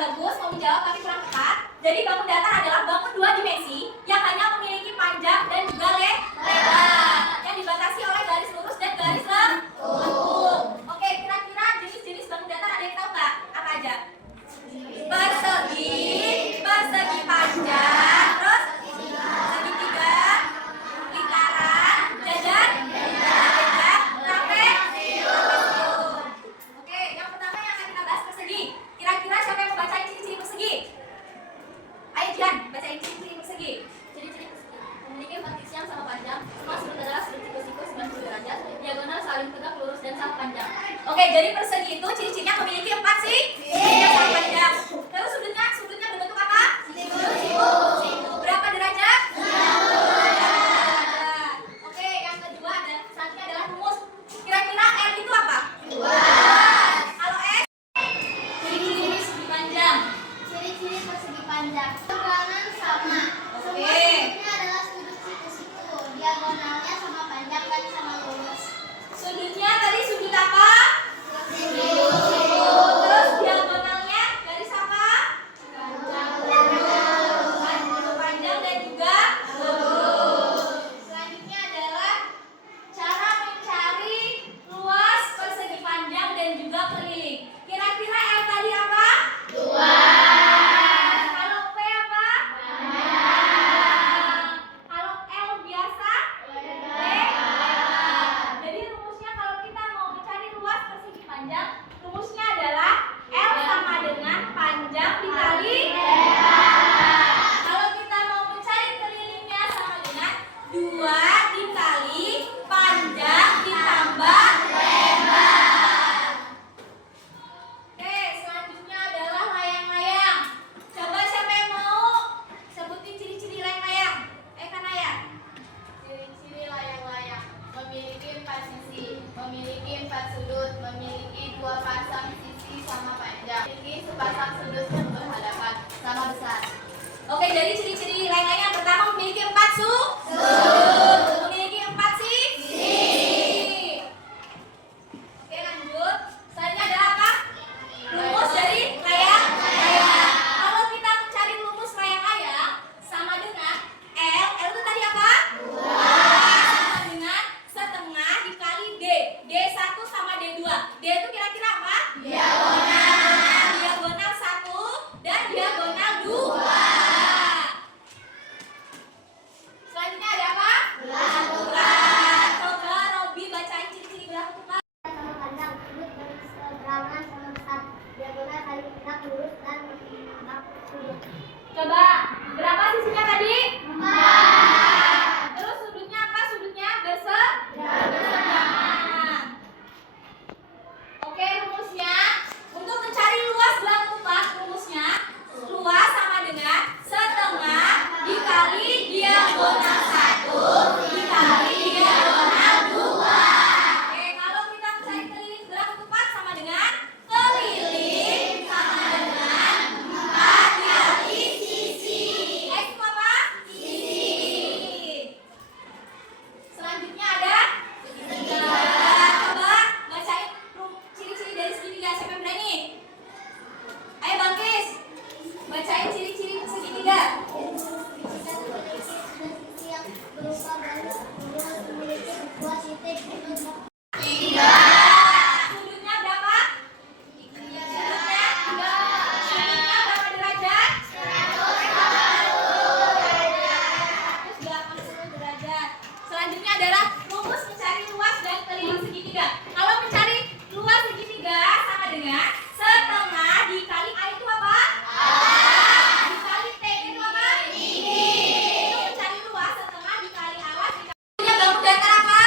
bagus, mau menjawab tapi kurang tepat. Jadi bangun datar adalah bangun dua dimensi yang hanya memiliki panjang dan juga lebar, yang dibatasi oleh garis lurus dan garis lengkung. Oke, kira-kira jenis-jenis bangun datar ada yang tahu nggak? Apa aja? Persegi, persegi panjang, terus segitiga, lingkaran, jajar, trapez. Oke, yang pertama yang akan kita bahas persegi. Kira-kira siapa yang mau bacain ciri-ciri persegi? Ayo Jihan, bacain ciri-ciri persegi. Ciri-ciri persegi memiliki empat sisi yang sama panjang, semua sudut adalah sudut siku-siku 90 derajat, diagonal saling tegak, lurus dan sama panjang. Oke, jadi persegi itu ciri-cirinya memiliki empat sisi yang sama panjang. Terus sudutnya berbentuk apa? Siku. Berapa derajat? 90 derajat. Oke, yang kedua dan selanjutnya adalah rumus. Kira-kira R itu apa? Kalau S? Ciri-ciri persegi panjang. Ciri-ciri persegi panjang. Ukuran sama. Semua Oke. sudutnya adalah sudut siku-siku. Diagonalnya sama panjang dan sama lurus. Sudutnya tadi sudut apa? Siku. Terus diagonalnya garis apa? Panjang dan juga lurus. Selanjutnya adalah cara mencari luas persegi panjang dan juga keliling. Kira-kira L tadi apa? Kalau P apa? Kalau L biasa? Lebar. Jadi rumusnya kalau kita mau mencari luas persegi panjang, rumusnya adalah L sama dengan panjang dikali lebar. Kalau kita mau mencari kelilingnya sama dengan 2 dikali panjang ditambah lebar. Oke, selanjutnya adalah layang-layang. Coba siapa yang mau sebutin ciri-ciri layang-layang? Kanaya. Ciri-ciri layang-layang memiliki 4 sisi, memiliki 4 sudut, memiliki 2 pasang sisi sama panjang, memiliki sepasang sudut yang berhadapan sama besar. Oke, jadi ciri-ciri layang-layang yang pertama memiliki 4 sudut, memiliki 4 sisi. Oke, lanjut. Selanjutnya adalah apa? Rumus dari layang-layang. Kalau kita mencari rumus layang-layang sama dengan L itu tadi apa? 2 sama dengan setengah dikali D. D1 sama D2. D itu kira-kira apa? Diagonal 1 dan diagonal 2. Selanjutnya ada apa? Belahan. Coba Robi bacain ciri-ciri belahan tukar. Sama panjang, sudut berseberangan sama besar. Diagonal saling tegak, lurus dan menambah sudut. Coba berapa sisinya tadi? 4. Terus sudutnya apa? Sudutnya berseberangan. Oke, rumusnya untuk mencari luas belahan tukar, rumusnya luas sama dengan setengah dikali diagonal 1 dikali diagonal 2. Oke, kalau kita mencari keliling belahan tukar sama dengan keliling sama dengan 4 dikali sisi. X itu apa? Sisi. Selanjutnya ada segitiga. Coba bacain ciri-ciri dari segitiga. Siapa yang berani? Ayo Bang Kris, bacain ciri-ciri segitiga. Sisi yang berupa garis lurus memiliki 2 titik untuk Sudutnya berapa? Sudutnya 2. Sudutnya berapa derajat? 180 derajat. Selanjutnya adalah rumus mencari luas dan keliling segitiga. Kalau mencari luas segitiga sama dengan setengah dikali A itu apa? Dikali T itu apa? Itu mencari luas setengah dikali alas dikali. Punya bangun datar apa?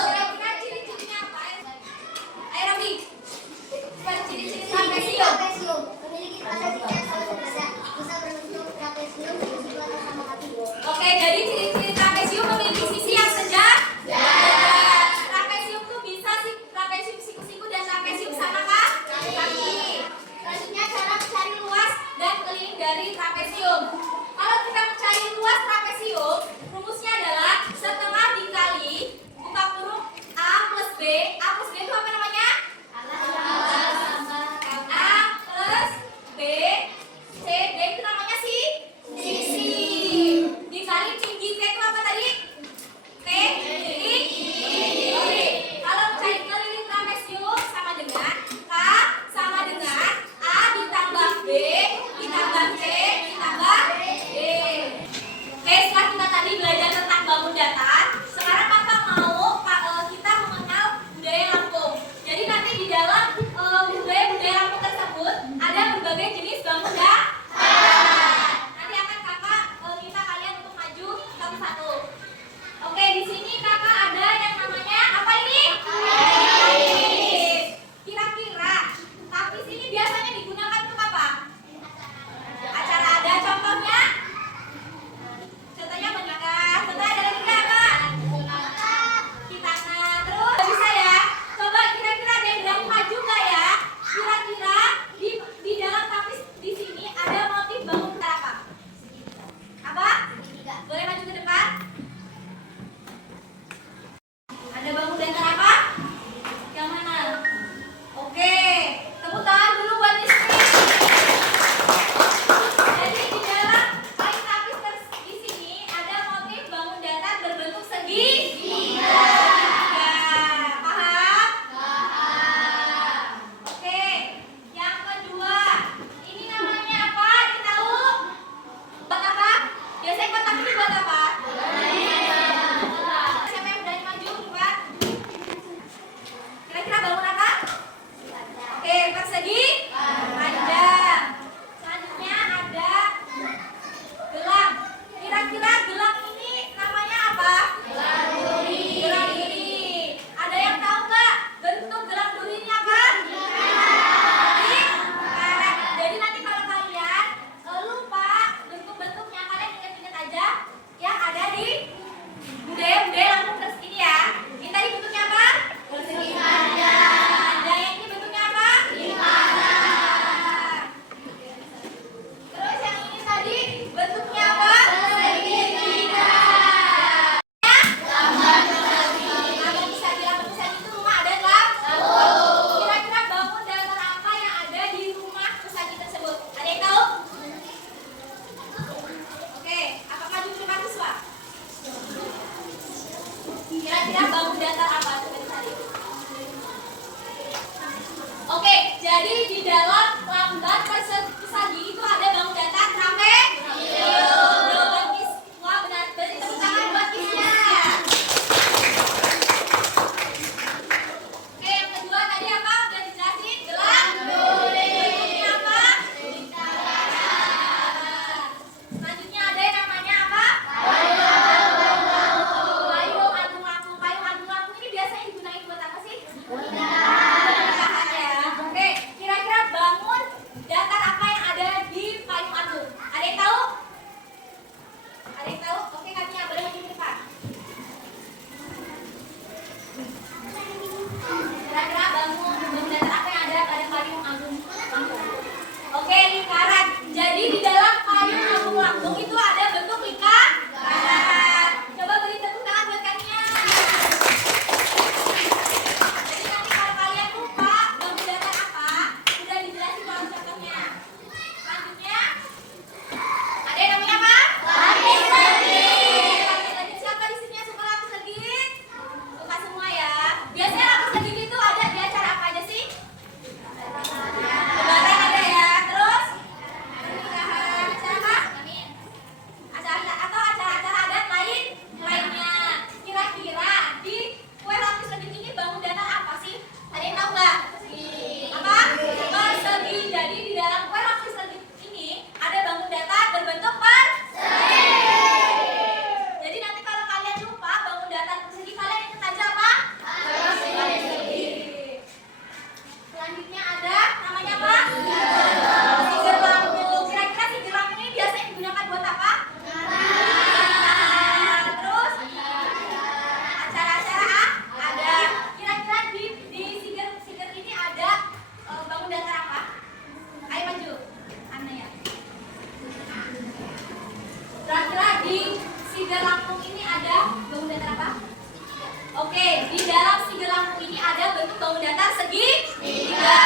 Kira-kira ciri-cirinya apa? Ayo Robi. Ciri-ciri trapesium. trapesium. Memiliki pada sisi yang sama derajat. Bisa berbentuk trapesium dengan dua sama kaki. Oke, jadi ciri-ciri trapesium Kira-kira bangun datar apa? Coba dicari. Oke, jadi di dalam lambat persegi itu ada bangun datar sampai jawaban Kis. Wah, benar. Beri tepuk tangan buat Kisnya. Oke, yang kedua tadi apa? Udah dijelasin? Gelang. Bentuknya apa? Selanjutnya ada yang namanya apa? Payung antung lampu. Payung antung lampu ini biasanya digunakan buat apa sih? Pernikahan ya. Oke, kira-kira bangun datar apa yang ada di payung antung? Ada yang tahu? Ada yang tahu? Oke, Katinya boleh maju ke depan. Kira-kira bangun datar apa yang ada pada payung antung lampu? Oke, lingkaran. Jadi di dalam payung antung lampu itu ada bentuk lingkaran. Coba beri tepuk tangan buat Katinya. Jadi nanti kalau kalian lupa bangun datar apa, sudah dijelasin dalam contohnya. Selanjutnya, ada yang namanya apa? Lapis legit. Lapis legit siapa di sini yang suka lapis legit? Suka semua ya. Biasanya lapis legit itu ada di acara apa aja sih? Lebaran ada ya. Terus pernikahan, acara apa? Acara atau acara-acara adat lainnya. Kira-kira di kue lapis legit ini bangun datar apa sih? Ada yang tahu nggak? Apa? Persegi. Jadi di dalam kue lapis legit ini ada bangun datar berbentuk persegi. Jadi nanti kalau kalian lupa bangun datar persegi, kalian ingat aja apa? Persegi. Selanjutnya ada namanya apa? Siger lampu. Kira-kira siger lampu ini biasanya digunakan buat apa? Terus acara-acara ada. Kira-kira di siger ini ada bangun datar apa? Ayo maju. Aneh ya. Kira-kira di siger lampu ini ada bangun datar apa? Oke, di dalam siger lampu ini ada bentuk bangun datar segitiga.